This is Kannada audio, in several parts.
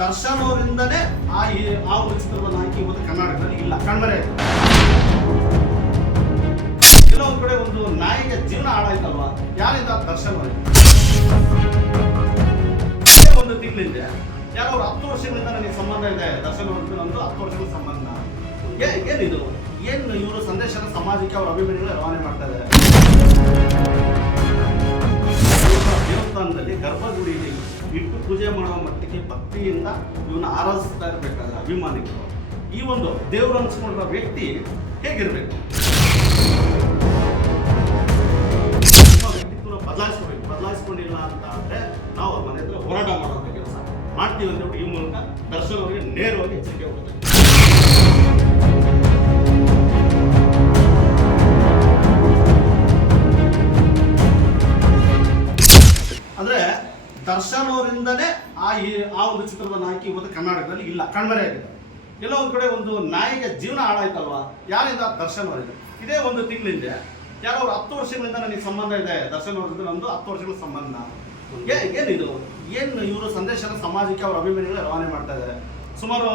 ದರ್ಶನ್ ಅವರಿಂದನೇ ಆ ಆ ಒಂದು ಚಿತ್ರವನ್ನು ಹಾಕಿ ಇವತ್ತು ಕರ್ನಾಟಕದಲ್ಲಿ ಇಲ್ಲ. ಕಣ್ಮರೆ. ಕೆಲವೊಂದು ಕಡೆ ಒಂದು ನಾಯಿಯ ಜೀವನ ಹಾಳಾಯ್ತಲ್ವಾ? ಯಾರಿಂದ? ದರ್ಶನ್ ಅವರಿಗೆ ಒಂದು ತಿಂಗಳಿಂದ. ಯಾರೋ ಅವ್ರು ಹತ್ತು ವರ್ಷಗಳಿಂದ ನನಗೆ ಸಂಬಂಧ ಇದೆ. ದರ್ಶನ್ ಅವ್ರದ್ದು ನಂದು ಹತ್ತು ವರ್ಷಗಳ ಸಂಬಂಧ. ಏ, ಏನಿದು? ಏನು ಇವರು ಸಂದೇಶನ ಸಮಾಜಕ್ಕೆ ಅವರ ಅಭಿಮಾನಿಗಳು ರವಾನೆ ಮಾಡ್ತಾ ಇದ್ದಾರೆ? ದೇವಸ್ಥಾನದಲ್ಲಿ ಗರ್ಭಗುಡಿಯಲ್ಲಿ ಇಟ್ಟು ಪೂಜೆ ಮಾಡುವ ಮಟ್ಟಿಗೆ ಭಕ್ತಿಯಿಂದ ಇವನ್ನ ಆರಾಧಿಸ್ತಾ ಇರಬೇಕಾದ್ರೆ ಅಭಿಮಾನಿಗಳು. ಈ ಒಂದು ದೇವರು ಅನಿಸ್ಕೊಂಡ ವ್ಯಕ್ತಿ ಹೇಗಿರ್ಬೇಕು? ವ್ಯಕ್ತಿತ್ವ ಬದಲಾಯಿಸ್ಕೋಬೇಕು ಬದಲಾಯಿಸ್ಕೊಂಡಿಲ್ಲ ಅಂತ ಅಂದರೆ ನಾವು ಮನೆ ಹತ್ರ ಹೋರಾಟ ಮಾಡೋದು ಕೆಲಸ ಮಾಡ್ತೀವಿ ಅಂತ ಈ ಮೂಲಕ ದರ್ಶನ್ ಅವರಿಗೆ ನೇರವಾಗಿ ಎಚ್ಚರಿಕೆ ಕೊಡ್ತೇವೆ. ದರ್ಶನ್ ಅವರಿಂದನೇ ಆ ಆ ಒಂದು ಚಿತ್ರದ ನಾಯಕಿ ಇವತ್ತು ಕರ್ನಾಟಕದಲ್ಲಿ ಇಲ್ಲ, ಕಣ್ಮರೆ ಆಗಿದೆ. ಎಲ್ಲೋ ಒಂದು ಕಡೆ ಒಂದು ನಾಯಿಗೆ ಜೀವನ ಹಾಳಾಯ್ತಲ್ವಾ? ಯಾರಿಂದ? ದರ್ಶನ್ ಅವರಿಂದ ಇದೇ ಒಂದು ತಿಂಗಳಿಂದ. ಯಾರೋ ಅವ್ರು ಹತ್ತು ವರ್ಷಗಳಿಂದ ನನಗೆ ಸಂಬಂಧ ಇದೆ ದರ್ಶನ್ ಅವರಿಂದ ನಂದು ಹತ್ತು ವರ್ಷಗಳ ಸಂಬಂಧ. ಏನಿದು? ಏನು ಇವರು ಸಂದೇಶನ ಸಮಾಜಕ್ಕೆ ಅವರ ಅಭಿಮಾನಿಗಳು ರವಾನೆ ಮಾಡ್ತಾ ಇದ್ದಾರೆ ಸುಮಾರು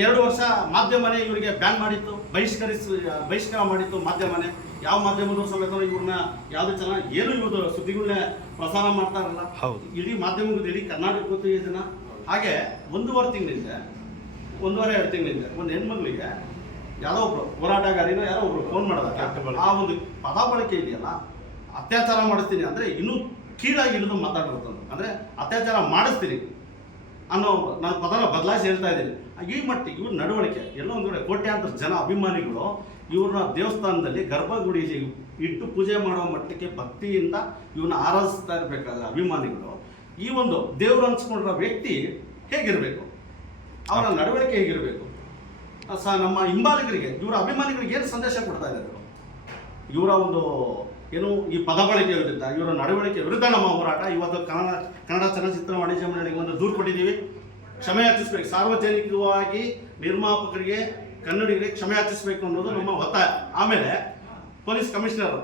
ಎರಡು ವರ್ಷ ಮಾಧ್ಯಮನೆ ಇವರಿಗೆ ಬ್ಯಾನ್ ಮಾಡಿತ್ತು ಬಹಿಷ್ಕರಿಸಿ ಬಹಿಷ್ಕಾರ ಮಾಡಿತ್ತು ಮಾಧ್ಯಮನೆ. ಯಾವ ಮಾಧ್ಯಮದವರು ಸಮೇತ ಇವ್ರನ್ನ ಯಾವುದೇ ಚಲ ಏನು ಇವ್ರದ್ದು ಸುದ್ದಿಗಳನ್ನ ಪ್ರಸಾರ ಮಾಡ್ತಾ ಇರಲ್ಲ ಹೌದು. ಇಡೀ ಮಾಧ್ಯಮಗಳು ಇಡೀ ಕರ್ನಾಟಕ ಗೊತ್ತಿಗೆ ಜನ ಹಾಗೆ ಒಂದೂವರೆ ತಿಂಗಳಿಂದ ಒಂದೂವರೆ ಎರಡು ತಿಂಗಳಿಂದ ಒಂದು ಹೆಣ್ಮಗಳಿಗೆ ಯಾರೋ ಒಬ್ರು ಹೋರಾಟಗಾರಿನ ಯಾರೋ ಒಬ್ರು ಫೋನ್ ಮಾಡಿದಾಗ ಆ ಒಂದು ಪದ ಬಳಕೆ ಇದೆಯಲ್ಲ ಅತ್ಯಾಚಾರ ಮಾಡಿಸ್ತೀನಿ ಅಂದ್ರೆ ಇನ್ನೂ ಕೀಳಾಗಿ ಹಿಡಿದು ಮಾತಾಡಿರೋದು ಅಂದ್ರೆ ಅತ್ಯಾಚಾರ ಮಾಡಿಸ್ತೀನಿ ಅನ್ನೋ ನಾನು ಪದನ ಬದಲಾಯಿಸಿ ಹೇಳ್ತಾ ಇದ್ದೀನಿ. ಈ ಮಟ್ಟಿಗೆ ಇವ್ರ ನಡವಳಿಕೆ, ಎಲ್ಲೋ ಒಂದು ಕಡೆ ಕೋಟ್ಯಾಂತರ ಜನ ಅಭಿಮಾನಿಗಳು ಇವ್ರನ್ನ ದೇವಸ್ಥಾನದಲ್ಲಿ ಗರ್ಭಗುಡಿಯಲ್ಲಿ ಇಟ್ಟು ಪೂಜೆ ಮಾಡೋ ಮಟ್ಟಕ್ಕೆ ಭಕ್ತಿಯಿಂದ ಇವನ್ನ ಆರಾಧಿಸ್ತಾ ಇರಬೇಕಾದ ಅಭಿಮಾನಿಗಳು, ಈ ಒಂದು ದೇವ್ರು ಅನ್ಸ್ಕೊಂಡಿರೋ ವ್ಯಕ್ತಿ ಹೇಗಿರಬೇಕು? ಅವರ ನಡವಳಿಕೆ ಹೇಗಿರಬೇಕು? ಸ ನಮ್ಮ ಹಿಂಬಾಲಿಗರಿಗೆ, ಇವರ ಅಭಿಮಾನಿಗಳಿಗೆ ಏನು ಸಂದೇಶ ಕೊಡ್ತಾ ಇದ್ದಾರೆ? ಇವರ ಒಂದು ಏನು ಈ ಪದ ಬಳಕೆ ವಿರುದ್ಧ, ಇವರ ನಡವಳಿಕೆ ವಿರುದ್ಧ ನಮ್ಮ ಹೋರಾಟ. ಇವತ್ತು ಕನ್ನಡ ಕನ್ನಡ ಚಲನಚಿತ್ರ ವಾಣಿಜ್ಯ ಮಂಡಳಿಗೆ ಒಂದು ದೂರು ಕೊಟ್ಟಿದ್ದೀವಿ. ಕ್ಷಮೆ ಯಾಚಿಸ್ಬೇಕು ಸಾರ್ವಜನಿಕವಾಗಿ ನಿರ್ಮಾಪಕರಿಗೆ, ಕನ್ನಡಿಗರಿಗೆ ಕ್ಷಮೆ ಯಾಚಿಸ್ಬೇಕು ಅನ್ನೋದು ನಮ್ಮ ಒತ್ತಾಯ ಆಮೇಲೆ ಪೊಲೀಸ್ ಕಮಿಷನರ್,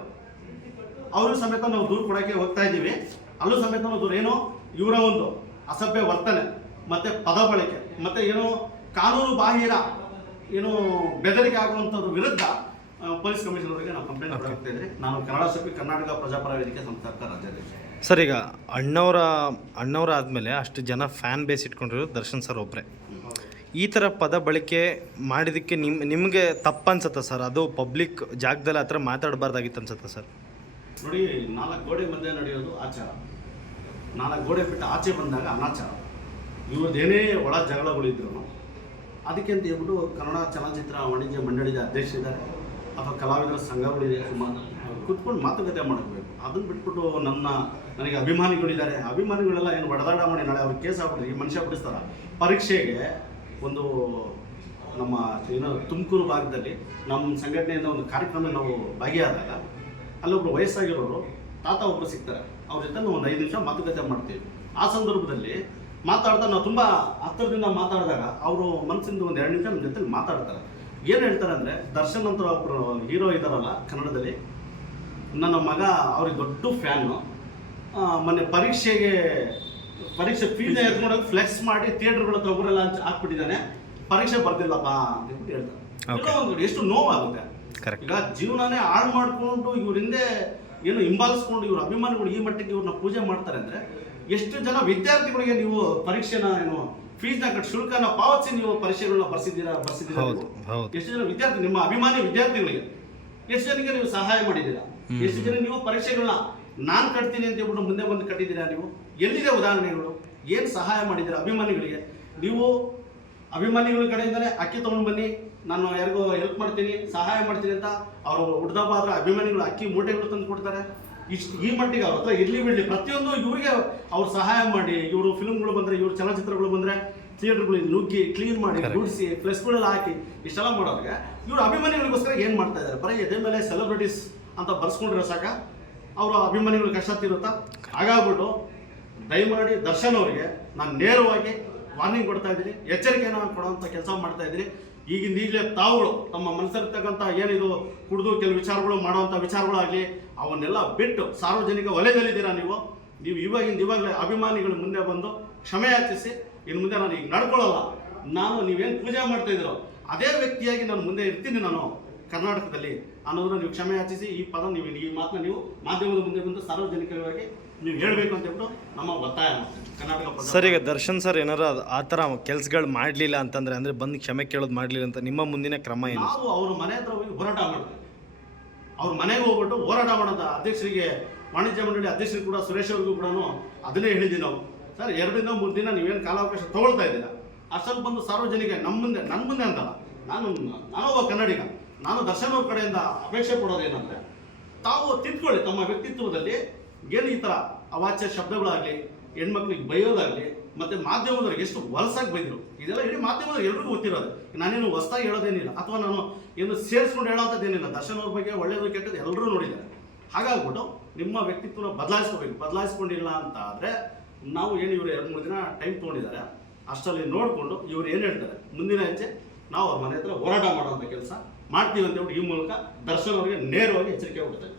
ಅವರು ಸಮೇತ ನಾವು ದೂರು ಕೊಡೋಕ್ಕೆ ಹೋಗ್ತಾ ಇದ್ದೀವಿ. ಅಲ್ಲೂ ಸಮೇತ ನಾವು ದೂರ ಏನು? ಇವರ ಒಂದು ಅಸಭ್ಯ ವರ್ತನೆ, ಮತ್ತೆ ಪದ ಬಳಕೆ, ಮತ್ತೆ ಏನು ಕಾನೂನು ಬಾಹಿರ, ಏನು ಬೆದರಿಕೆ ಆಗುವಂಥದ್ರ ವಿರುದ್ಧ ಪೊಲೀಸ್ ಕಮಿಷನರ್ ಅವರಿಗೆ ನಾವು ಕಂಪ್ಲೇಂಟ್ ಮಾಡ್ತಾ ಇದ್ರಿ. ನಾನು ಕನ್ನಡ ಸಭೆ ಕರ್ನಾಟಕ ಪ್ರಜಾಪರ ವೇದಿಕೆ ಸಂಸ್ಥಾಪಕ ರಾಜ್ಯಾಧ್ಯಕ್ಷ ಸರ್ ಈಗ ಅಣ್ಣವರ ಅಣ್ಣವರ ಆದಮೇಲೆ ಅಷ್ಟು ಜನ ಫ್ಯಾನ್ ಬೇಸ್ ಇಟ್ಕೊಂಡಿರೋದು ದರ್ಶನ್ ಸರ್ ಒಬ್ಬರೇ ಈ ಥರ ಪದ ಬಳಕೆ ಮಾಡಿದ್ದಕ್ಕೆ ನಿಮ್ಮ ನಿಮಗೆ ತಪ್ಪನ್ಸತ್ತ ಸರ್? ಅದು ಪಬ್ಲಿಕ್ ಜಾಗದಲ್ಲಿ ಆ ಥರ ಮಾತಾಡಬಾರ್ದಾಗಿತ್ತು ಅನ್ಸುತ್ತಾ ಸರ್? ನೋಡಿ ನಾಲ್ಕು ಗೋಡೆ ಮಧ್ಯೆ ನಡೆಯೋದು ಆಚಾರ. ನಾಲ್ಕು ಗೋಡೆ ಬಿಟ್ಟು ಆಚೆ ಬಂದಾಗ ಅನಾಚಾರ. ಇವ್ರದ್ದೇನೇ ಒಳ ಜಗಳಗಳಿದ್ರು. ಅದಕ್ಕೆ ಅಂತ ಹೇಳ್ಬಿಟ್ಟು ಕನ್ನಡ ಚಲನಚಿತ್ರ ವಾಣಿಜ್ಯ ಮಂಡಳಿದ ಅಧ್ಯಕ್ಷರಿದ್ದಾರೆ ಅಥವಾ ಕಲಾವಿದರ ಸಂಘಗಳಿದೆ ಕುತ್ಕೊಂಡು ಮಾತುಕತೆ ಮಾಡಬೇಕು ಅದನ್ನ ಬಿಟ್ಬಿಟ್ಟು ನನ್ನ, ನನಗೆ ಅಭಿಮಾನಿಗಳಿದ್ದಾರೆ ಅಭಿಮಾನಿಗಳೆಲ್ಲ ಏನು ಒಡೆದಾಡ ಮಾಡಿ ನಾಳೆ ಅವ್ರಿಗೆ ಕೇಸ್ ಹಾಕ್ಬಿಟ್ರಿ, ಈ ಮನುಷ್ಯ ಬಿಡಿಸ್ತಾರ? ಪರೀಕ್ಷೆಗೆ ಒಂದು ನಮ್ಮ ಏನು ತುಮಕೂರು ಭಾಗದಲ್ಲಿ ನಮ್ಮ ಸಂಘಟನೆಯಿಂದ ಒಂದು ಕಾರ್ಯಕ್ರಮ ನಾವು ಭಾಗಿಯಾದಾಗ ಅಲ್ಲೊಬ್ರು ವಯಸ್ಸಾಗಿರೋರು ತಾತ ಒಬ್ಬರು ಸಿಗ್ತಾರೆ. ಅವ್ರ ಜೊತೆ ನಾವು ಒಂದು ಐದು ನಿಮಿಷ ಮಾತುಕತೆ ಮಾಡ್ತೀವಿ. ಆ ಸಂದರ್ಭದಲ್ಲಿ ಮಾತಾಡ್ತಾ, ನಾವು ತುಂಬ ಹತ್ತಿರದಿಂದ ಮಾತಾಡಿದಾಗ ಅವರು ಮನಸ್ಸಿಂದ ಒಂದು ಎರಡು ನಿಮಿಷ ನಮ್ಮ ಜೊತೆ ಮಾತಾಡ್ತಾರೆ. ಏನು ಹೇಳ್ತಾರೆ ಅಂದರೆ ದರ್ಶನ್ ಅಂತ ಒಬ್ಬರು ಹೀರೋ ಇದ್ದಾರಲ್ಲ ಕನ್ನಡದಲ್ಲಿ. ನನ್ನ ಮಗ ಅವ್ರಿಗೆ ದೊಡ್ಡ ಫ್ಯಾನು ಮೊನ್ನೆ ಪರೀಕ್ಷೆಗೆ ಪರೀಕ್ಷೆ ಫೀಸ್ ಎತ್ಕೊಂಡೋಗಿ ಫ್ಲೆಕ್ಸ್ ಮಾಡಿ ಥಿಯೇಟರ್ಗಳ ಅಂತ ಹಾಕ್ಬಿಟ್ಟಿದ್ದಾನೆ. ಪರೀಕ್ಷೆ ಬರ್ತಿಲ್ಲಪ್ಪ ಅಂತ ಹೇಳ್ಬಿಟ್ಟು ಹೇಳ್ತಾರೆ. ಎಷ್ಟು ನೋವಾಗುತ್ತೆ. ಈಗ ಜೀವನನೇ ಹಾಳು ಮಾಡಿಕೊಂಡು ಇವ್ರ ಹಿಂದೆ ಏನು ಹಿಂಬಾಲಿಸ್ಕೊಂಡು ಇವ್ರ ಅಭಿಮಾನಿಗಳು ಈ ಮಟ್ಟಿಗೆ ಇವ್ರನ್ನ ಪೂಜೆ ಮಾಡ್ತಾರೆ ಅಂದ್ರೆ ಎಷ್ಟು ಜನ ವಿದ್ಯಾರ್ಥಿಗಳಿಗೆ ನೀವು ಪರೀಕ್ಷೆನ ಏನು ಫೀಸ್ನ ಕಟ್ ಶುಲ್ಕನ ಪಾವತಿಸಿ ನೀವು ಪರೀಕ್ಷೆಗಳನ್ನ ಬರ್ಸಿದ್ದೀರಾ ಬರ್ಸಿದ್ದೀರಾ ಎಷ್ಟು ಜನ ವಿದ್ಯಾರ್ಥಿ ನಿಮ್ಮ ಅಭಿಮಾನಿ ವಿದ್ಯಾರ್ಥಿಗಳಿಗೆ ಎಷ್ಟು ಜನಕ್ಕೆ ನೀವು ಸಹಾಯ ಮಾಡಿದ್ದೀರಾ? ಎಷ್ಟು ಜನ ನೀವು ಪರೀಕ್ಷೆಗಳನ್ನ ನಾನು ಕಟ್ತೀನಿ ಅಂತ ಹೇಳ್ಬಿಟ್ಟು ಮುಂದೆ ಬಂದು ಕಟ್ಟಿದ್ದೀರಾ ನೀವು? ಎಲ್ಲಿದೆ ಉದಾಹರಣೆಗಳು? ಏನು ಸಹಾಯ ಮಾಡಿದ್ದೀರಾ ಅಭಿಮಾನಿಗಳಿಗೆ? ನೀವು ಅಭಿಮಾನಿಗಳ ಕಡೆಯಿಂದಲೇ ಅಕ್ಕಿ ತೊಗೊಂಡು ಬನ್ನಿ ನಾನು ಯಾರಿಗೂ ಹೆಲ್ಪ್ ಮಾಡ್ತೀನಿ ಸಹಾಯ ಮಾಡ್ತೀನಿ ಅಂತ ಅವರು ಹುಡ್ದಪ್ಪ ಆದ್ರೆ ಅಭಿಮಾನಿಗಳು ಅಕ್ಕಿ ಮೂಟೆಗಳು ತಂದು ಕೊಡ್ತಾರೆ. ಇಷ್ಟು ಈ ಮಟ್ಟಿಗೆ ಅವ್ರ ಹತ್ರ ಇರ್ಲಿ ಬಿಡ್ಲಿ. ಪ್ರತಿಯೊಂದು ಇವರಿಗೆ ಅವ್ರು ಸಹಾಯ ಮಾಡಿ ಇವರು ಫಿಲ್ಮ್ಗಳು ಬಂದ್ರೆ ಇವರು ಚಲನಚಿತ್ರಗಳು ಬಂದ್ರೆ ಥಿಯೇಟರ್ಗಳಿಗೆ ನುಗ್ಗಿ ಕ್ಲೀನ್ ಮಾಡಿ. ಗುಡಿಸಿ ಫ್ಲೆಸ್ಗಳೆಲ್ಲ ಹಾಕಿ ಇಷ್ಟೆಲ್ಲ ಮಾಡೋರಿಗೆ ಇವರು ಅಭಿಮಾನಿಗಳಿಗೋಸ್ಕರ ಏನು ಮಾಡ್ತಾ ಇದ್ದಾರೆ? ಬರೀ ಎದೆ ಮೇಲೆ ಸೆಲೆಬ್ರಿಟೀಸ್ ಅಂತ ಬರ್ಸ್ಕೊಂಡಿರೋ ಸಾಕ? ಅವರ ಅಭಿಮಾನಿಗಳು ಕಷ್ಟ ತೀರುತ್ತಾ ಹಾಗಾಗ್ಬಿಟ್ಟು ದಯಮಾಡಿ ದರ್ಶನ್ ಅವರಿಗೆ ನಾನು ನೇರವಾಗಿ ವಾರ್ನಿಂಗ್ ಕೊಡ್ತಾ ಇದ್ದೀನಿ. ಎಚ್ಚರಿಕೆಯನ್ನು ಕೊಡುವಂಥ ಕೆಲಸ ಮಾಡ್ತಾ ಇದ್ದೀನಿ. ಈಗಿಂದ ಈಗಲೇ ತಾವುಗಳು ತಮ್ಮ ಮನಸ್ಸಲ್ಲಿರ್ತಕ್ಕಂಥ ಏನಿದು ಕುಡಿದು ಕೆಲವು ವಿಚಾರಗಳು ಮಾಡುವಂಥ ವಿಚಾರಗಳಾಗಲಿ, ಅವನ್ನೆಲ್ಲ ಬಿಟ್ಟು ಸಾರ್ವಜನಿಕ ವಲಯದಲ್ಲಿದ್ದೀರಾ ನೀವು? ನೀವು ಇವಾಗಿಂದ ಇವಾಗಲೇ ಅಭಿಮಾನಿಗಳು ಮುಂದೆ ಬಂದು ಕ್ಷಮೆ ಯಾಚಿಸಿ, ಇನ್ನು ಮುಂದೆ ನಾನು ಈಗ ನಡ್ಕೊಳ್ಳಲ್ಲ. ನಾನು ನೀವೇನು ಪೂಜೆ ಮಾಡ್ತಾ ಅದೇ ವ್ಯಕ್ತಿಯಾಗಿ ನಾನು ಮುಂದೆ ಇರ್ತೀನಿ ನಾನು ಕರ್ನಾಟಕದಲ್ಲಿ. ಅನ್ನೋದನ್ನ ನೀವು ಕ್ಷಮೆ ಯಾಚಿಸಿ ಈ ಪದ ನೀವು ಈ ಮಾತನ್ನ ನೀವು ಮಾಧ್ಯಮದ ಮುಂದೆ ಬಂದು ಸಾರ್ವಜನಿಕವಾಗಿ ನೀವು ಹೇಳಬೇಕು ಅಂತ ಹೇಳ್ಬಿಟ್ಟು ನಮ್ಮ ಒತ್ತಾಯ ಕರ್ನಾಟಕ ಸರ್ ಈಗ ದರ್ಶನ್ ಸರ್ ಏನಾರ ಆ ಥರ ಕೆಲಸಗಳು ಮಾಡಲಿಲ್ಲ ಅಂತಂದ್ರೆ ಅಂದರೆ ಬಂದು ಕ್ಷಮೆ ಕೇಳೋದು ಮಾಡಲಿಲ್ಲ ಅಂತ ನಿಮ್ಮ ಮುಂದಿನ ಕ್ರಮ ಏನು? ನಾವು ಅವ್ರ ಮನೆ ಹತ್ರ ಹೋಗಿ ಹೋರಾಟ ಮಾಡ್ತೀವಿ ಅವ್ರ ಮನೆಗೆ ಹೋಗ್ಬಿಟ್ಟು ಹೋರಾಟ ಮಾಡೋದ ಅಧ್ಯಕ್ಷರಿಗೆ ವಾಣಿಜ್ಯ ಮಂಡಳಿ ಅಧ್ಯಕ್ಷರು ಕೂಡ ಸುರೇಶ್ ಅವ್ರಿಗೂ ಕೂಡ ಅದನ್ನೇ ಹೇಳಿದ್ವಿ ನಾವು. ಸರ್ ಎರಡರಿಂದ ಮೂರು ದಿನ ನೀವೇನು ಕಾಲಾವಕಾಶ ತಗೊಳ್ತಾ ಇದ್ದೀರಾ? ಅಷ್ಟೊಂದು ಬಂದು ಸಾರ್ವಜನಿಕ ನಮ್ಮ ಮುಂದೆ ನನ್ನ ಮುಂದೆ ಅಂತಲ್ಲ. ನಾನು ನಾನೊಬ್ಬ ಕನ್ನಡಿಗ. ನಾನು ದರ್ಶನ್ ಕಡೆಯಿಂದ ಅಪೇಕ್ಷೆ ಪಡೋದೇನಂದ್ರೆ, ತಾವು ತಿದ್ಕೊಳ್ಳಿ, ತಮ್ಮ ವ್ಯಕ್ತಿತ್ವದಲ್ಲಿ ಏನು ಈ ಥರ ಅವಾಚ್ಯ ಶಬ್ದಗಳಾಗಲಿ, ಹೆಣ್ಮಕ್ಳಿಗೆ ಬೈಯೋದಾಗಲಿ, ಮತ್ತೆ ಮಾಧ್ಯಮದವ್ರಿಗೆ ಎಷ್ಟು ವಲಸಾಗಿ ಬೈದರು, ಇದೆಲ್ಲ ಇಡೀ ಮಾಧ್ಯಮದವ್ರಿಗೆ ಎಲ್ರಿಗೂ ಗೊತ್ತಿರೋದು. ನಾನೇನು ಹೊಸ್ದಾಗಿ ಹೇಳೋದೇನಿಲ್ಲ, ಅಥವಾ ನಾನು ಏನು ಸೇರಿಸ್ಕೊಂಡು ಹೇಳೋದೇನಿಲ್ಲ ದರ್ಶನ್ ಅವ್ರ ಬಗ್ಗೆ ಒಳ್ಳೆಯದು ಕೆಟ್ಟದ್ದು ಎಲ್ಲರೂ ನೋಡಿದ್ದಾರೆ. ಹಾಗಾಗ್ಬಿಟ್ಟು ನಿಮ್ಮ ವ್ಯಕ್ತಿತ್ವನ ಬದಲಾಯಿಸ್ಕೋಬೇಕು. ಬದಲಾಯಿಸ್ಕೊಂಡಿಲ್ಲ ಅಂತ ಆದರೆ ನಾವು ಏನು ಇವರು ಎರಡು ಮೂರು ದಿನ ಟೈಮ್ ತೊಗೊಂಡಿದ್ದಾರೆ, ಅಷ್ಟರಲ್ಲಿ ನೋಡಿಕೊಂಡು ಇವ್ರು ಏನು ಹೇಳ್ತಾರೆ, ಮುಂದಿನ ಹೆಜ್ಜೆ ನಾವು ಅವ್ರ ಮನೆ ಹತ್ರ ಹೋರಾಟ ಮಾಡುವಂಥ ಕೆಲಸ ಮಾಡ್ತೀವಿ ಅಂತ ಹೇಳ್ಬಿಟ್ಟು ಈ ಮೂಲಕ ದರ್ಶನ್ ಅವರಿಗೆ ನೇರವಾಗಿ ಎಚ್ಚರಿಕೆ ಕೊಡ್ತೇವೆ